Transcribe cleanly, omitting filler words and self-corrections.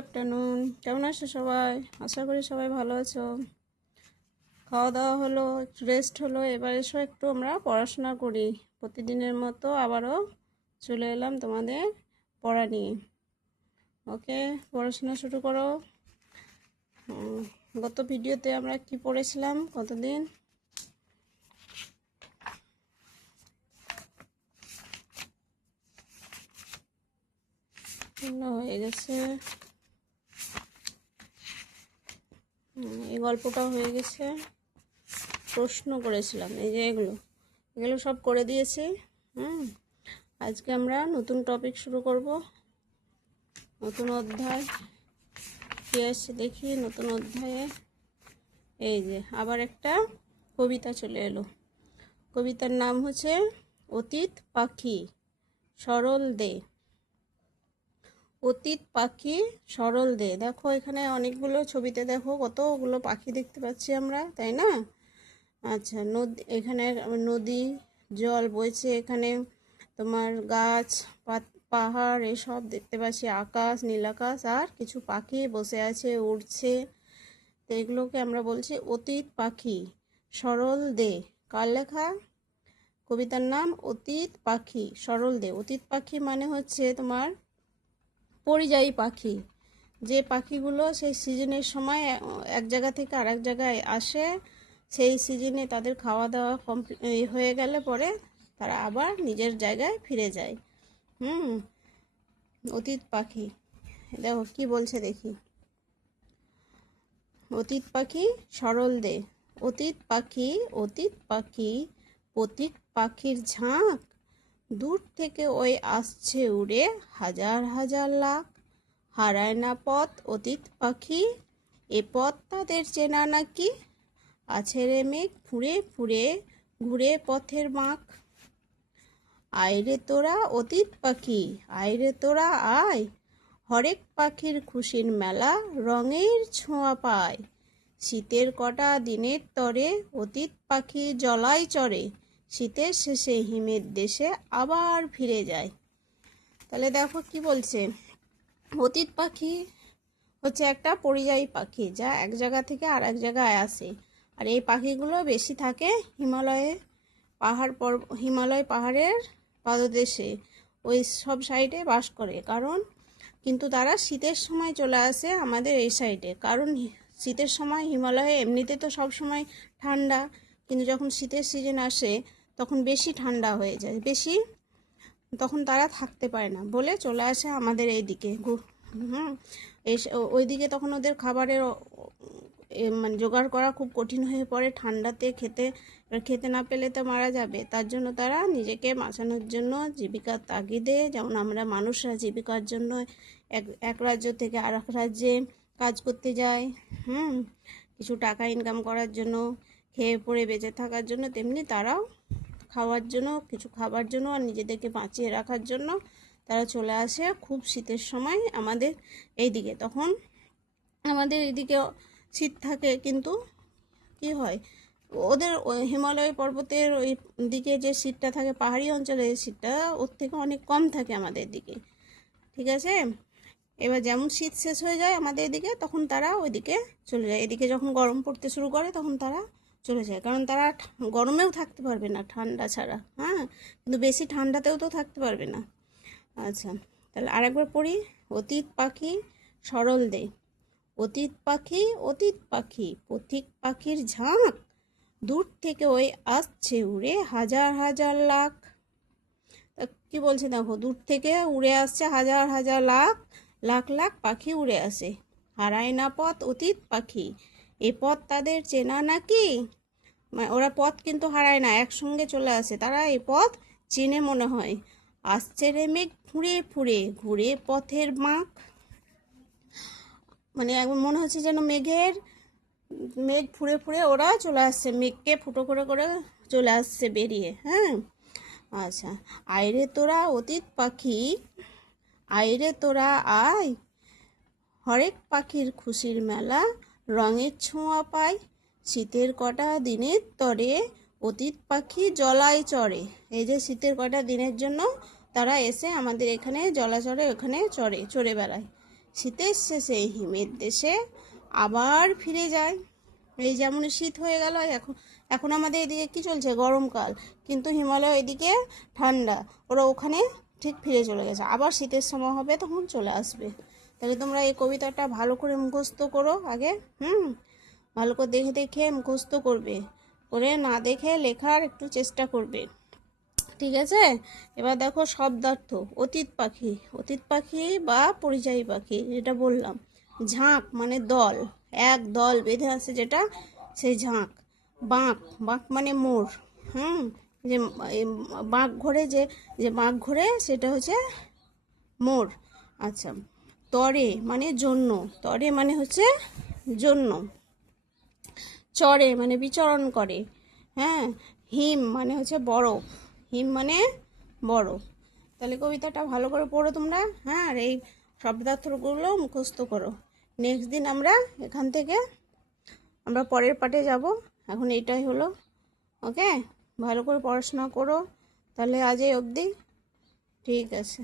Afternoon, কেমন আছো সবাই? আশা করি সবাই ভালো আছো। খাওয়া দাওয়া হলো, একটু রেস্ট হলো, এবার এসো একটু আমরা পড়াশোনা করি। প্রতিদিনের মতো আবারও চলে এলাম তোমাদের পড়া নিয়ে। ওকে, পড়াশোনা শুরু করো। গত ভিডিওতে আমরা কি পড়েছিলাম কতদিন? হয়ে গেছে, এই গল্পটাও হয়ে গেছে। প্রশ্ন করেছিলাম, এই যে এগুলো সব করে দিয়েছি। আজকে আমরা নতুন টপিক শুরু করব, নতুন অধ্যায়। কি আছে দেখি নতুন অধ্যায়ে। এই যে আবার একটা কবিতা চলে এলো। কবিতার নাম হচ্ছে অতীত পাখি সরল দে। অতীত পাখি সরল দে। দেখো এখানে অনেকগুলো ছবিতে দেখো কতগুলো পাখি দেখতে পাচ্ছি আমরা, তাই না? আচ্ছা, নদী, এখানে নদী, জল বইছে, এখানে তোমার গাছ, পাহাড় এসব দেখতে পাচ্ছি, আকাশ, নীল আকাশ, আর কিছু পাখি বসে আছে, উড়ছে। তো এগুলোকে আমরা বলছি অতীত পাখি সরল দে। কার লেখা? কবিতার নাম অতীত পাখি সরল দে। অতীত পাখি মানে হচ্ছে তোমার পরিযায়ী পাখি, যে পাখিগুলো সেই সিজনের সময় এক জায়গা থেকে আরেক জায়গায় আসে, সেই সিজনে তাদের খাওয়া দাওয়া হয়ে গেলে পরে তারা আবার নিজের জায়গায় ফিরে যায়। অতীত পাখি, দেখো কি বলছে দেখি। অতীত পাখি সরল দে। অতীত পাখি, অতীত পাখি, পথিক পাখির ঝাঁক, দূর থেকে ওই আসছে উড়ে হাজার হাজার লাখ। হারায় না পথ অতীত পাখি, এ পথ তাদের চেনা নাকি। আছে রে মেঘ ফুঁড়ে ফুঁড়ে ঘুরে পথের মাখ। আয়রে তোরা অতীত পাখি, আয়রে তোরা আয়, হরেক পাখির খুশির মেলা রঙের ছোঁয়া পায়। শীতের কটা দিনের তরে অতীত পাখি জলায় চড়ে, শীতের শেষে হিমের দেশে আবার ফিরে যায়। তাহলে দেখো কি বলছে, অতীত পাখি হচ্ছে একটা পরিযায়ী পাখি যা এক জায়গা থেকে আর এক জায়গায় আসে। আর এই পাখিগুলো বেশি থাকে হিমালয়ে, হিমালয় পাহাড়ের পাদদেশে, ওই সব সাইডে বাস করে। কারণ কিন্তু তারা শীতের সময় চলে আসে আমাদের এই সাইডে, কারণ শীতের সময় হিমালয়ে এমনিতে তো সব সময় ঠান্ডা, কিন্তু যখন শীতের সিজন আসে তখন বেশি ঠান্ডা হয়ে যায়, বেশি, তখন তারা থাকতে পারে না বলে চলে আসে আমাদের এই দিকে। ওইদিকে তখন ওদের খাবারের মানে জোগাড় করা খুব কঠিন হয়ে পড়ে ঠান্ডাতে। খেতে না পেলে তো মারা যাবে, তার জন্য তারা নিজেকে বাঁচানোর জন্য জীবিকার তাগিদে, যেমন আমরা মানুষরা জীবিকার জন্য এক রাজ্য থেকে আর এক রাজ্যে কাজ করতে যায়, কিছু টাকা ইনকাম করার জন্য, খেয়ে পড়ে বেঁচে থাকার জন্য, তেমনি তারাও খাওয়ার জন্য, কিছু খাবার জন্য আর নিজেদেরকে বাঁচিয়ে রাখার জন্য তারা চলে আসে খুব শীতের সময় আমাদের এই দিকে। তখন আমাদের এদিকে শীত থাকে, কিন্তু কি হয়, ওদের হিমালয় পর্বতের ওই দিকে যে শীতটা থাকে, পাহাড়ি অঞ্চলে শীতটা ওর থেকে অনেক কম থাকে আমাদের দিকে, ঠিক আছে? এবার যেমন শীত শেষ হয়ে যায় আমাদের এদিকে, তখন তারা ওইদিকে চলে যায়। এদিকে যখন গরম পড়তে শুরু করে তখন তারা চলে যায়, কারণ তারা গরমেও থাকতে পারবে না ঠান্ডা ছাড়া, কিন্তু বেশি ঠান্ডাতেও তো থাকতে পারবে না। আচ্ছা, তাহলে আরেকবার পড়ি। অতীত পাখি সরল দে। অতীত পাখি, অতীত পাখি, পথিক পাখির ঝাঁক, দূর থেকে ওই আসছে উড়ে হাজার হাজার লাখ। কি বলছে দেখো, দূর থেকে উড়ে আসছে হাজার হাজার লাখ, লাখ লাখ পাখি উড়ে আসে। হারায় না পথ অতীত পাখি, এ পথ তাদের চেনা নাকি। ওরা পথ কিন্তু হারায় না, একসঙ্গে চলে আসে, তারা এই পথ চেনে মনে হয়। আসছে রে মেঘ ফুঁড়ে ফুঁড়ে ঘুরে পথের মাখ। মানে একবার মনে হচ্ছে যেন মেঘ ফুঁড়ে ফুঁড়ে ওরা চলে আসছে, মেঘকে ফুটো করে করে চলে আসছে বেরিয়ে। আচ্ছা, আয়রে তোরা অতীত পাখি, আয়রে তোরা আয়, হরেক পাখির খুশির মেলা রঙের ছোঁয়া পায়। শীতের কটা দিনের তরে অতীত পাখি জলায় চড়ে। এই যে শীতের কটা দিনের জন্য তারা এসে আমাদের এখানে জলাচরে ওখানে চড়ে বেড়ায়। শীতের শেষে হিমের দেশে আবার ফিরে যায়। এই যেমন শীত হয়ে গেল, এখন এখন আমাদের এদিকে কি চলছে, গরমকাল, কিন্তু হিমালয় এদিকে ঠান্ডা, ওরা ওখানে ঠিক ফিরে চলে গেছে, আবার শীতের সময় হবে তখন চলে আসবে। তাহলে তোমরা এই কবিতাটা ভালো করে মুখস্থ করো আগে, ভালো করে দেখে দেখে মুখস্থ করবে, করে না দেখে লেখার একটু চেষ্টা করবে, ঠিক আছে? এবার দেখো শব্দার্থ। অতীত পাখি, অতীত পাখি বা পরিযায়ী পাখি যেটা বললাম। ঝাঁক মানে দল, এক দল বেঁধে আছে যেটা, সেই ঝাঁক। বাঁক, বাঁক মানে মোড়, যে বাঁক ঘোরে, যে যে বাঁক ঘোরে সেটা হচ্ছে মোড়। আচ্ছা, তরে মানে জন্য, তরে মানে হচ্ছে জন্য। চরে মানে বিচরণ করে, হিম মানে হচ্ছে বরফ, হিম মানে বরফ। তাহলে কবিতাটা ভালো করে পড়ো তোমরা, আর এই শব্দার্থগুলো মুখস্থ করো। নেক্সট দিন আমরা এখান থেকে আমরা পরের পার্টে যাব। এখন এটাই হলো, ওকে? ভালো করে পড়াশোনা করো। তাহলে আজ এই অবধি, ঠিক আছে।